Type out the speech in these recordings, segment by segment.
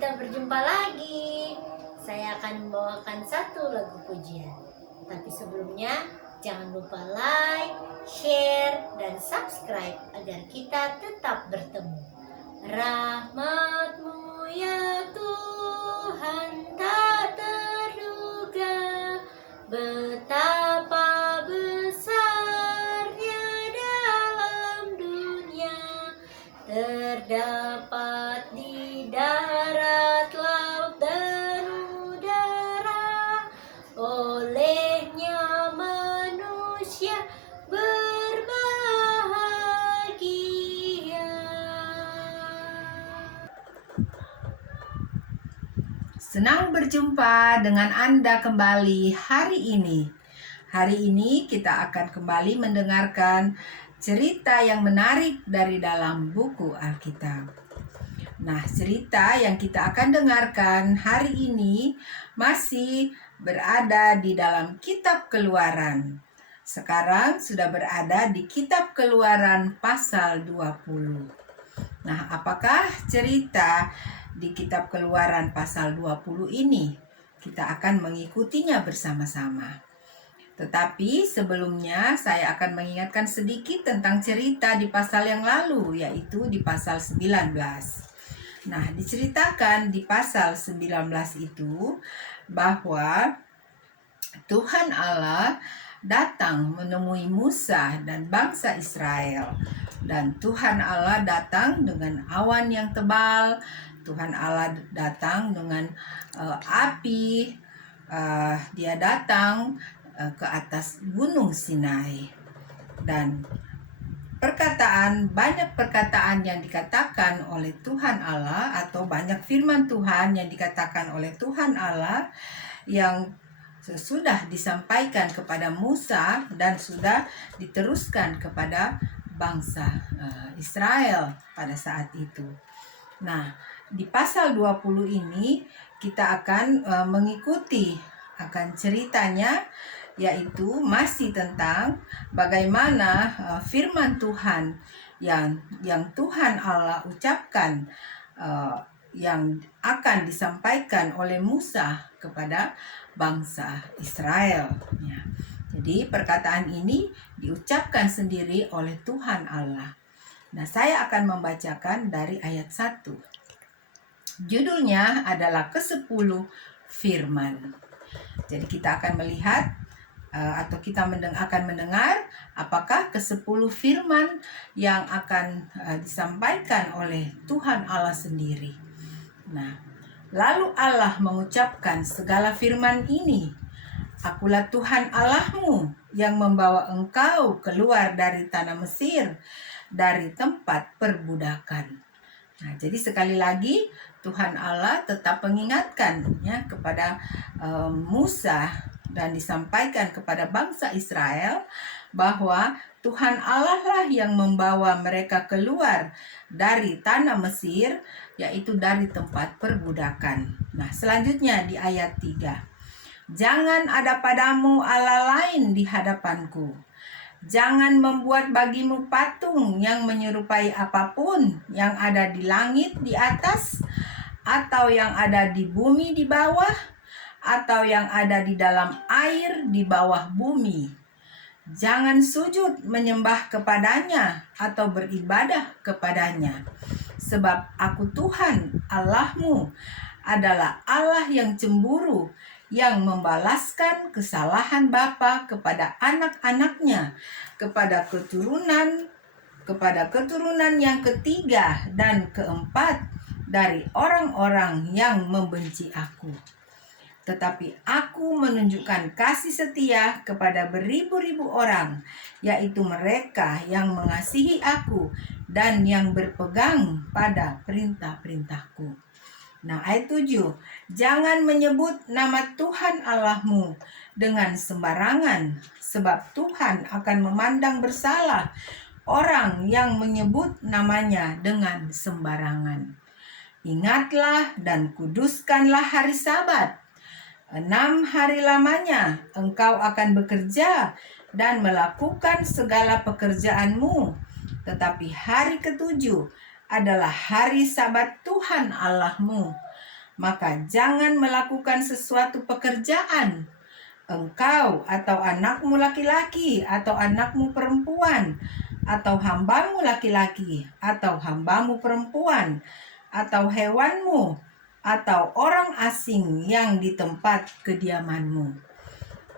kita berjumpa lagi. Saya akan membawakan satu lagu pujian. Tapi sebelumnya, jangan lupa like, share, dan subscribe agar kita tetap bertemu. Rahmat-Mu ya Tuhan tak terduga, betapa besarnya dalam dunia, terdapat di darat, laut, dan udara. Olehnya manusia berbahagia. Senang berjumpa dengan Anda kembali hari ini. Hari ini kita akan kembali mendengarkan cerita yang menarik dari dalam buku Alkitab. Nah, cerita yang kita akan dengarkan hari ini masih berada di dalam kitab Keluaran. Sekarang sudah berada di kitab Keluaran pasal 20. Nah, apakah cerita di kitab Keluaran pasal 20 ini? Kita akan mengikutinya bersama-sama. Tetapi sebelumnya saya akan mengingatkan sedikit tentang cerita di pasal yang lalu, yaitu di pasal 19. Nah, diceritakan di pasal 19 itu bahwa Tuhan Allah datang menemui Musa dan bangsa Israel. Dan Tuhan Allah datang dengan awan yang tebal. Tuhan Allah datang dengan api. Dia datang ke atas gunung Sinai. Dan banyak perkataan yang dikatakan oleh Tuhan Allah, atau banyak firman Tuhan yang dikatakan oleh Tuhan Allah yang sudah disampaikan kepada Musa dan sudah diteruskan kepada bangsa Israel pada saat itu. Nah, di pasal 20 ini kita akan mengikuti akan ceritanya, yaitu masih tentang bagaimana firman Tuhan yang Tuhan Allah ucapkan, yang akan disampaikan oleh Musa kepada bangsa Israel. Ya. Jadi perkataan ini diucapkan sendiri oleh Tuhan Allah. Nah, saya akan membacakan dari ayat 1. Judulnya adalah ke-10 firman. Jadi kita akan melihat atau kita akan mendengar apakah ke-10 firman yang akan disampaikan oleh Tuhan Allah sendiri. Nah, lalu Allah mengucapkan segala firman ini, Akulah Tuhan Allahmu yang membawa engkau keluar dari tanah Mesir, dari tempat perbudakan. Nah, jadi sekali lagi Tuhan Allah tetap mengingatkan ya kepada Musa dan disampaikan kepada bangsa Israel bahwa Tuhan Allah lah yang membawa mereka keluar dari tanah Mesir, yaitu dari tempat perbudakan. Nah, selanjutnya di ayat 3. Jangan ada padamu Allah lain di hadapanku. Jangan membuat bagimu patung yang menyerupai apapun yang ada di langit di atas, atau yang ada di bumi di bawah, atau yang ada di dalam air di bawah bumi. Jangan sujud menyembah kepadanya atau beribadah kepadanya. Sebab aku Tuhan Allahmu adalah Allah yang cemburu, yang membalaskan kesalahan bapa kepada anak-anaknya, kepada keturunan yang ketiga dan keempat dari orang-orang yang membenci aku. Tetapi aku menunjukkan kasih setia kepada beribu-ribu orang, yaitu mereka yang mengasihi aku dan yang berpegang pada perintah-perintahku. Nah, ayat 7. Jangan menyebut nama Tuhan Allahmu dengan sembarangan, sebab Tuhan akan memandang bersalah orang yang menyebut namanya dengan sembarangan. Ingatlah dan kuduskanlah hari Sabat. 6 hari lamanya engkau akan bekerja dan melakukan segala pekerjaanmu. Tetapi hari ke-7 adalah hari Sabat Tuhan Allahmu. maka jangan melakukan sesuatu pekerjaan, engkau atau anakmu laki-laki atau anakmu perempuan, atau hambamu laki-laki atau hambamu perempuan, atau hewanmu, atau orang asing yang di tempat kediamanmu.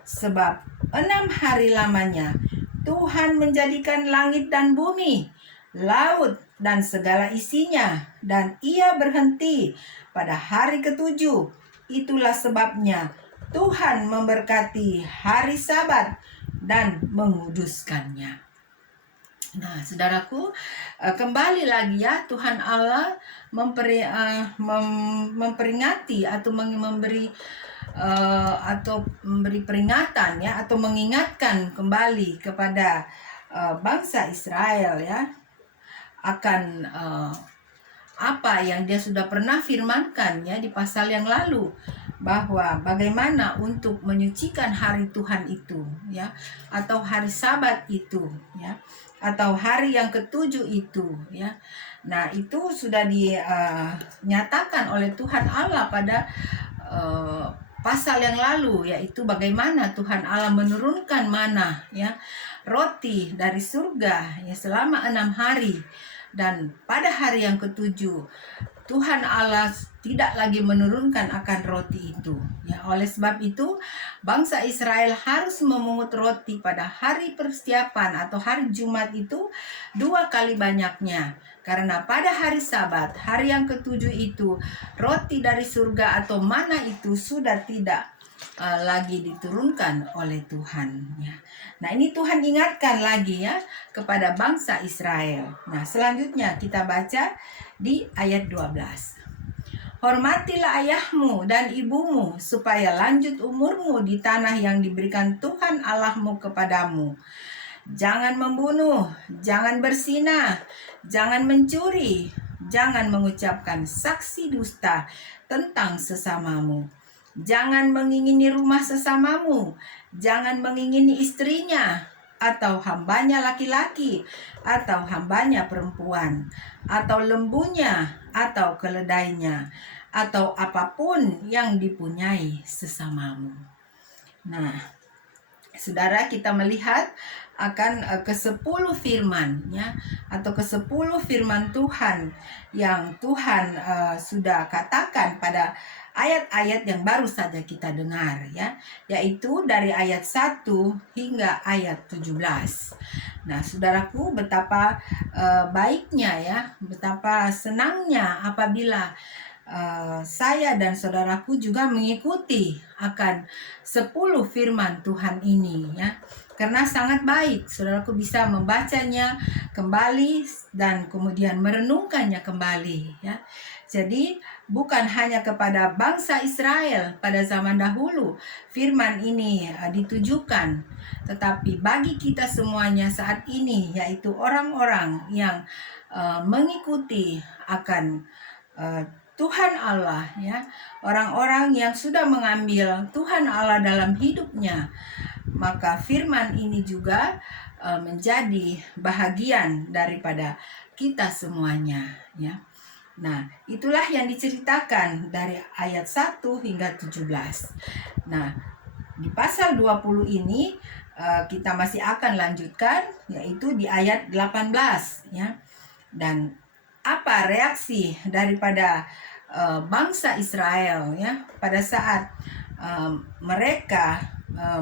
Sebab 6 hari lamanya Tuhan menjadikan langit dan bumi, laut dan segala isinya, dan Ia berhenti pada hari ketujuh. Itulah sebabnya Tuhan memberkati hari Sabat dan menguduskannya. Nah, saudaraku, kembali lagi ya, Tuhan Allah memperingati atau memberi peringatan ya, atau mengingatkan kembali kepada bangsa Israel ya, akan apa yang dia sudah pernah firmankan ya di pasal yang lalu, bahwa bagaimana untuk menyucikan hari Tuhan itu ya, atau hari Sabat itu ya, atau hari yang ketujuh itu ya. Nah, itu sudah dinyatakan oleh Tuhan Allah pada pasal yang lalu, yaitu bagaimana Tuhan Allah menurunkan mana ya, roti dari surga ya selama 6 hari, dan pada hari yang ketujuh Tuhan Allah tidak lagi menurunkan akan roti itu ya. Oleh sebab itu bangsa Israel harus memungut roti pada hari persiapan atau hari Jumat itu 2 kali banyaknya, karena pada hari Sabat, hari yang ketujuh itu, roti dari surga atau mana itu sudah tidak lagi diturunkan oleh Tuhan ya. Nah, ini Tuhan ingatkan lagi ya kepada bangsa Israel. Nah, selanjutnya kita baca di ayat 12. Hormatilah ayahmu dan ibumu, supaya lanjut umurmu di tanah yang diberikan Tuhan Allahmu kepadamu. Jangan membunuh, jangan berzinah, jangan mencuri, jangan mengucapkan saksi dusta tentang sesamamu. Jangan mengingini rumah sesamamu, jangan mengingini istrinya, atau hambanya laki-laki, atau hambanya perempuan, atau lembunya, atau keledainya, atau apapun yang dipunyai sesamamu. Nah, saudara, kita melihat akan ke-10 firman ya, atau ke-10 firman Tuhan yang Tuhan sudah katakan pada ayat-ayat yang baru saja kita dengar ya, yaitu dari ayat 1 hingga ayat 17. Nah, saudaraku, betapa baiknya ya, betapa senangnya apabila saya dan saudaraku juga mengikuti akan 10 firman Tuhan ini ya, karena sangat baik saudaraku bisa membacanya kembali dan kemudian merenungkannya kembali ya. Jadi bukan hanya kepada bangsa Israel pada zaman dahulu firman ini ditujukan, tetapi bagi kita semuanya saat ini, yaitu orang-orang yang mengikuti akan Tuhan Allah ya, orang-orang yang sudah mengambil Tuhan Allah dalam hidupnya, maka firman ini juga menjadi bahagian daripada kita semuanya ya. Nah, itulah yang diceritakan dari ayat 1 hingga 17. Nah, di pasal 20 ini kita masih akan lanjutkan, yaitu di ayat 18 ya. Dan apa reaksi daripada bangsa Israel ya pada saat mereka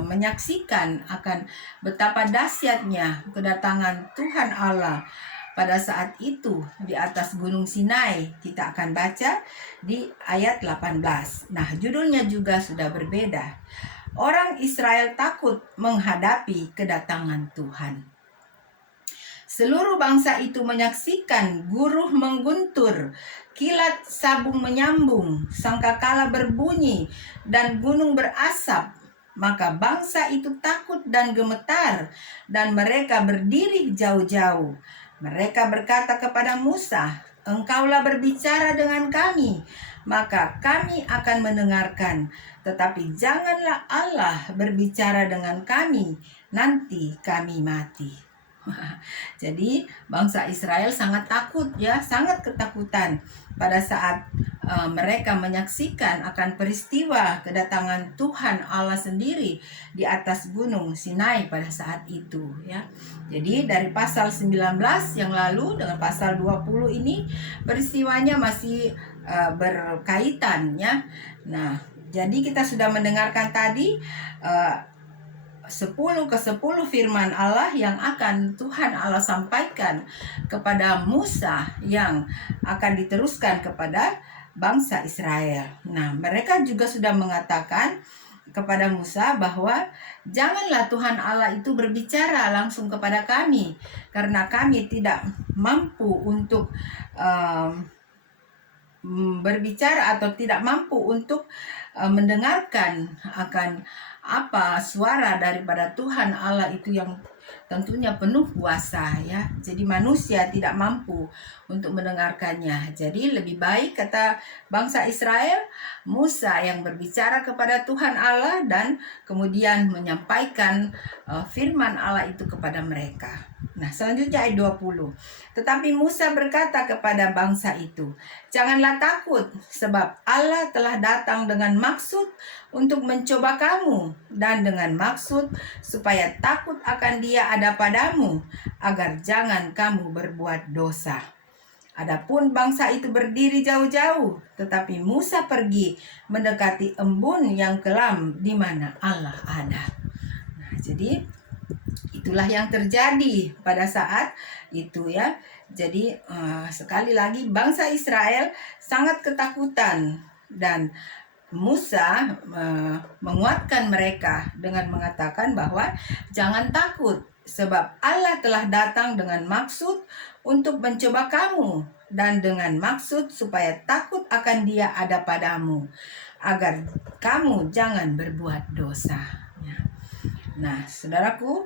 menyaksikan akan betapa dahsyatnya kedatangan Tuhan Allah pada saat itu di atas Gunung Sinai. Kita akan baca di ayat 18. Nah, judulnya juga sudah berbeda. Orang Israel takut menghadapi kedatangan Tuhan. Seluruh bangsa itu menyaksikan guruh mengguntur, kilat sabung menyambung, sangkakala berbunyi, dan gunung berasap. Maka bangsa itu takut dan gemetar, dan mereka berdiri jauh-jauh. Mereka berkata kepada Musa, "Engkaulah berbicara dengan kami, maka kami akan mendengarkan. Tetapi janganlah Allah berbicara dengan kami, nanti kami mati." Jadi bangsa Israel sangat takut ya, sangat ketakutan pada saat mereka menyaksikan akan peristiwa kedatangan Tuhan Allah sendiri di atas gunung Sinai pada saat itu ya. Jadi dari pasal 19 yang lalu dengan pasal 20 ini peristiwanya masih berkaitan ya. Nah, jadi kita sudah mendengarkan tadi 10 ke 10 firman Allah yang akan Tuhan Allah sampaikan kepada Musa yang akan diteruskan kepada bangsa Israel. Nah, mereka juga sudah mengatakan kepada Musa bahwa janganlah Tuhan Allah itu berbicara langsung kepada kami karena kami tidak mampu untuk berbicara atau tidak mampu untuk mendengarkan akan apa suara daripada Tuhan Allah itu yang tentunya penuh kuasa ya. Jadi manusia tidak mampu untuk mendengarkannya. Jadi lebih baik kata bangsa Israel, Musa yang berbicara kepada Tuhan Allah dan kemudian menyampaikan firman Allah itu kepada mereka. Nah, selanjutnya ayat 20. Tetapi Musa berkata kepada bangsa itu, "Janganlah takut, sebab Allah telah datang dengan maksud untuk mencoba kamu dan dengan maksud supaya takut akan Dia ada padamu, agar jangan kamu berbuat dosa." Adapun bangsa itu berdiri jauh-jauh, tetapi Musa pergi mendekati embun yang kelam di mana Allah ada. Nah, jadi itulah yang terjadi pada saat itu ya. Jadi sekali lagi bangsa Israel sangat ketakutan dan Musa menguatkan mereka dengan mengatakan bahwa jangan takut sebab Allah telah datang dengan maksud untuk mencoba kamu dan dengan maksud supaya takut akan Dia ada padamu agar kamu jangan berbuat dosa. Nah, saudaraku,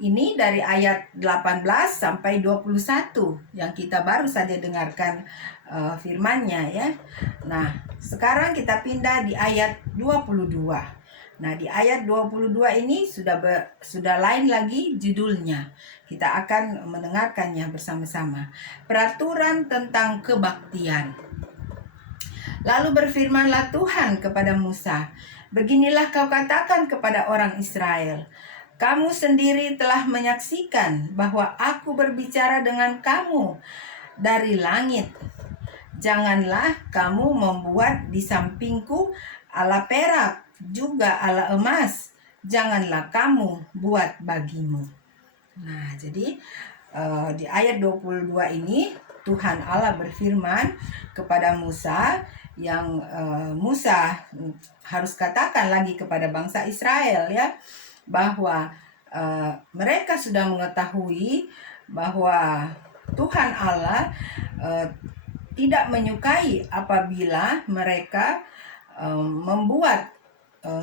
ini dari ayat 18 sampai 21 yang kita baru saja dengarkan firman-Nya ya. Nah, sekarang kita pindah di ayat 22. Nah, di ayat 22 ini sudah lain lagi judulnya. Kita akan mendengarkannya bersama-sama. Peraturan tentang kebaktian. Lalu berfirmanlah Tuhan kepada Musa, "Beginilah kau katakan kepada orang Israel, kamu sendiri telah menyaksikan bahwa aku berbicara dengan kamu dari langit. Janganlah kamu membuat di sampingku ala perak, juga ala emas. Janganlah kamu buat bagimu." Nah, jadi di ayat 22 ini Tuhan Allah berfirman kepada Musa yang Musa harus katakan lagi kepada bangsa Israel ya, bahwa mereka sudah mengetahui bahwa Tuhan Allah tidak menyukai apabila mereka membuat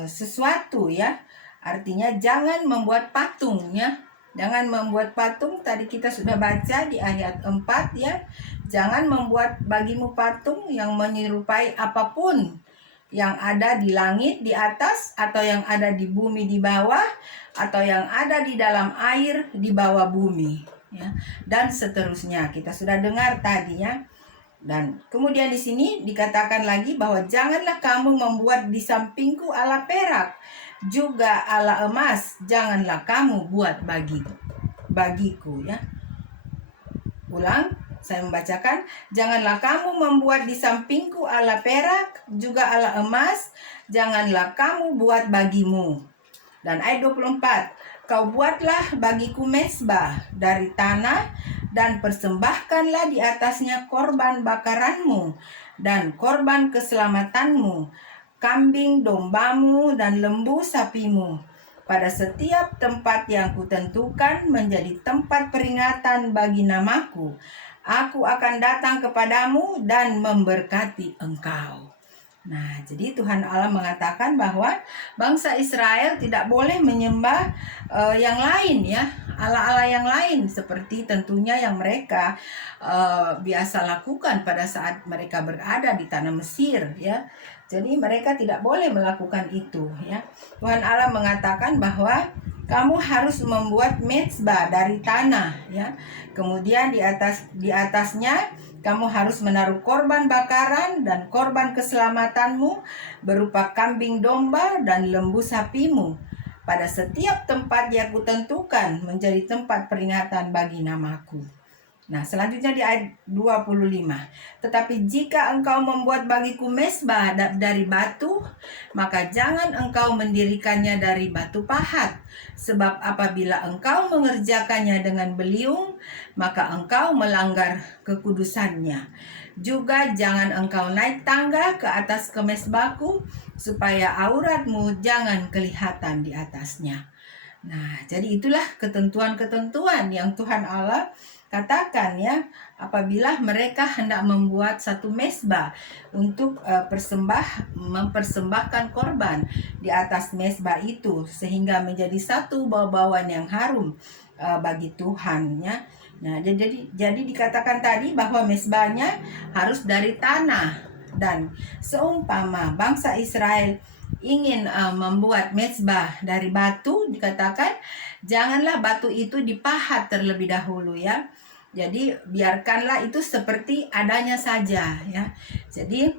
sesuatu ya. Artinya jangan membuat patung ya. Jangan membuat patung, tadi kita sudah baca di ayat 4 ya. Jangan membuat bagimu patung yang menyerupai apapun yang ada di langit di atas, atau yang ada di bumi di bawah, atau yang ada di dalam air di bawah bumi ya. Dan seterusnya kita sudah dengar tadi ya. Dan kemudian di sini dikatakan lagi bahwa janganlah kamu membuat di sampingku ala perak, juga ala emas, janganlah kamu buat bagiku ya. Ulang, saya membacakan, janganlah kamu membuat di sampingku ala perak, juga ala emas, janganlah kamu buat bagimu. Dan ayat 24, kau buatlah bagiku mezbah dari tanah, dan persembahkanlah di atasnya korban bakaranmu dan korban keselamatanmu, kambing dombamu dan lembu sapimu, pada setiap tempat yang kutentukan menjadi tempat peringatan bagi namaku. Aku akan datang kepadamu dan memberkati engkau. Nah, jadi Tuhan Allah mengatakan bahwa bangsa Israel tidak boleh menyembah yang lain ya, ala-ala yang lain, seperti tentunya yang mereka biasa lakukan pada saat mereka berada di tanah Mesir ya. Jadi mereka tidak boleh melakukan itu ya. Tuhan Allah mengatakan bahwa kamu harus membuat mezbah dari tanah, ya. Kemudian di atasnya kamu harus menaruh korban bakaran dan korban keselamatanmu berupa kambing domba dan lembu sapimu pada setiap tempat yang kutentukan menjadi tempat peringatan bagi namaku. Nah, selanjutnya di ayat 25. Tetapi jika engkau membuat bagiku mezbah dari batu, maka jangan engkau mendirikannya dari batu pahat. Sebab apabila engkau mengerjakannya dengan beliung, maka engkau melanggar kekudusannya. Juga jangan engkau naik tangga ke atas kemezbahku, supaya auratmu jangan kelihatan di atasnya. Nah, jadi itulah ketentuan-ketentuan yang Tuhan Allah katakan, ya, apabila mereka hendak membuat satu mezbah untuk mempersembahkan korban di atas mezbah itu, sehingga menjadi satu bau-bauan yang harum bagi Tuhan, ya. Nah, jadi dikatakan tadi bahwa mezbahnya harus dari tanah, dan seumpama bangsa Israel ingin membuat mezbah dari batu, dikatakan janganlah batu itu dipahat terlebih dahulu, ya. Jadi biarkanlah itu seperti adanya saja, ya. Jadi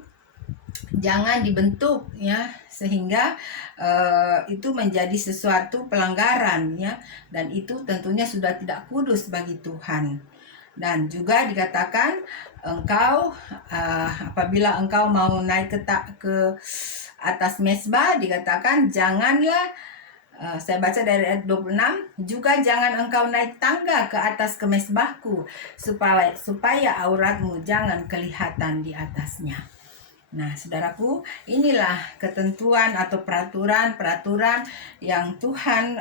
jangan dibentuk, ya, sehingga itu menjadi sesuatu pelanggaran, ya, dan itu tentunya sudah tidak kudus bagi Tuhan. Dan juga dikatakan engkau apabila engkau mau naik ke atas mezbah, dikatakan janganlah, saya baca dari ayat 26, juga jangan engkau naik tangga ke atas kemezbahku, supaya auratmu jangan kelihatan di atasnya. Nah, saudaraku, inilah ketentuan atau peraturan-peraturan yang Tuhan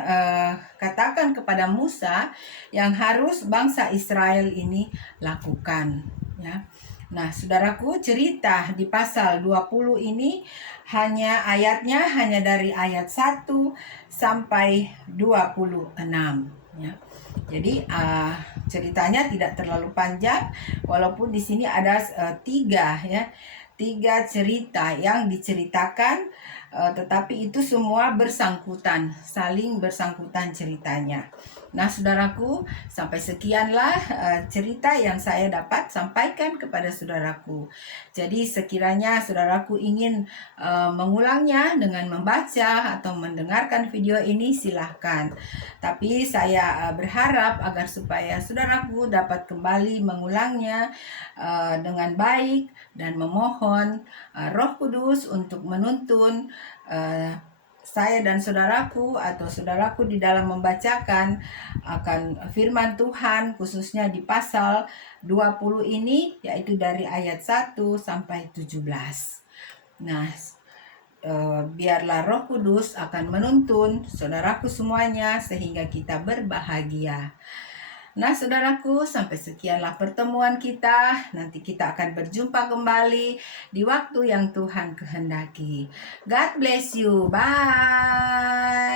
katakan kepada Musa yang harus bangsa Israel ini lakukan, ya. Nah, saudaraku, cerita di pasal 20 ini ayatnya hanya dari ayat 1 sampai 26, ya. Jadi ceritanya tidak terlalu panjang, walaupun di sini ada tiga cerita yang diceritakan, tetapi itu semua saling bersangkutan ceritanya. Nah, saudaraku, sampai sekianlah cerita yang saya dapat sampaikan kepada saudaraku. Jadi sekiranya saudaraku ingin mengulangnya dengan membaca atau mendengarkan video ini, silahkan. Tapi saya berharap agar supaya saudaraku dapat kembali mengulangnya dengan baik, dan memohon Roh Kudus untuk menuntun saya dan saudaraku atau saudaraku di dalam membacakan akan firman Tuhan, khususnya di pasal 20 ini, yaitu dari ayat 1 sampai 17. Nah, biarlah Roh Kudus akan menuntun saudaraku semuanya sehingga kita berbahagia. Nah, saudaraku, sampai sekianlah pertemuan kita. Nanti kita akan berjumpa kembali di waktu yang Tuhan kehendaki. God bless you. Bye.